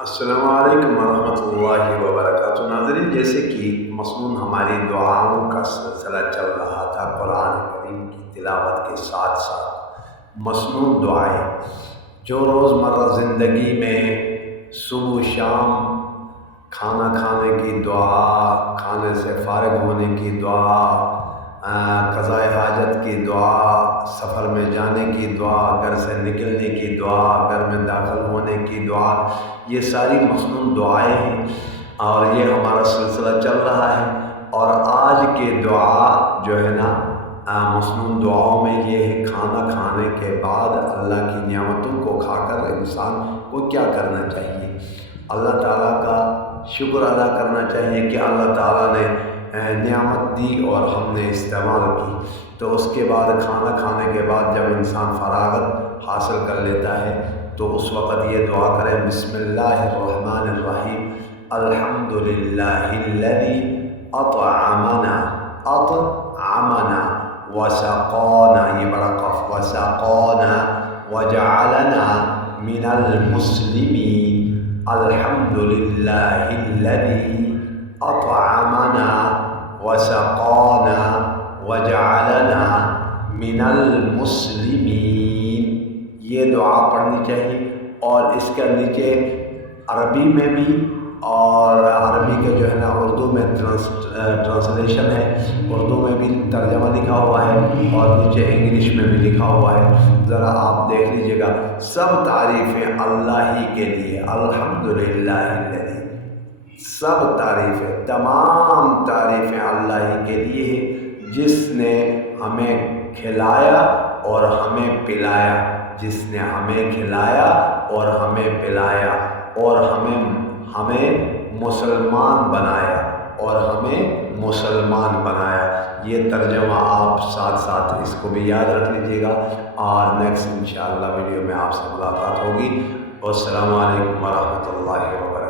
السلام علیکم ورحمۃ اللہ وبرکاتہ۔ ناظرین، جیسے کہ مصنون ہماری دعاؤں کا سلسلہ چل رہا تھا، قرآن کریم کی تلاوت کے ساتھ ساتھ مصنون دعائیں جو روزمرہ زندگی میں صبح شام کھانا کھانے کی دعا، کھانے سے فارغ ہونے کی دعا، قضاء حاجت کی دعا، سفر میں جانے کی دعا، گھر سے نکلنے کی دعا، گھر میں داخل ہونے کی دعا، یہ ساری مصنون دعائیں ہیں اور یہ ہمارا سلسلہ چل رہا ہے۔ اور آج کے دعا جو ہے نا مصنون دعاؤں میں یہ ہے، کھانا کھانے کے بعد اللہ کی نعمتوں کو کھا کر انسان کو کیا کرنا چاہیے؟ اللہ تعالیٰ کا شکر ادا کرنا چاہیے کہ اللہ تعالیٰ نے نعمت دی اور ہم نے استعمال کی۔ تو اس کے بعد کھانا کھانے کے بعد جب انسان فراغت حاصل کر لیتا ہے تو اس وقت یہ دعا کرے، بسم اللہ الرحمن الرحیم، الحمد للہ الذی اطعمنا وسقانا، یہ بڑا قف، وسقانا وجعلنا من المسلمین، الحمد للہ الذی اطعمنا وسقانا وجعلنا من المسلمین۔ یہ دعا پڑھنی چاہیے اور اس کے نیچے عربی میں بھی، اور عربی کے جو ہے نا اردو میں ٹرانسلیشن ہے، اردو میں بھی ترجمہ لکھا ہوا ہے اور نیچے انگلش میں بھی لکھا ہوا ہے، ذرا آپ دیکھ لیجئے گا۔ سب تعریفیں اللہ ہی کے لیے، الحمدللہ الذی، سب تعریفیں، تمام تعریفیں اللہ ہی کے لیے ہیں، جس نے ہمیں کھلایا اور ہمیں پلایا، جس نے ہمیں کھلایا اور ہمیں پلایا اور ہمیں مسلمان بنایا اور ہمیں مسلمان بنایا۔ یہ ترجمہ آپ ساتھ ساتھ اس کو بھی یاد رکھ لیجیے گا، اور نیکسٹ انشاءاللہ ویڈیو میں آپ سے ملاقات ہوگی۔ والسلام علیکم ورحمۃ اللہ وبرکاتہ۔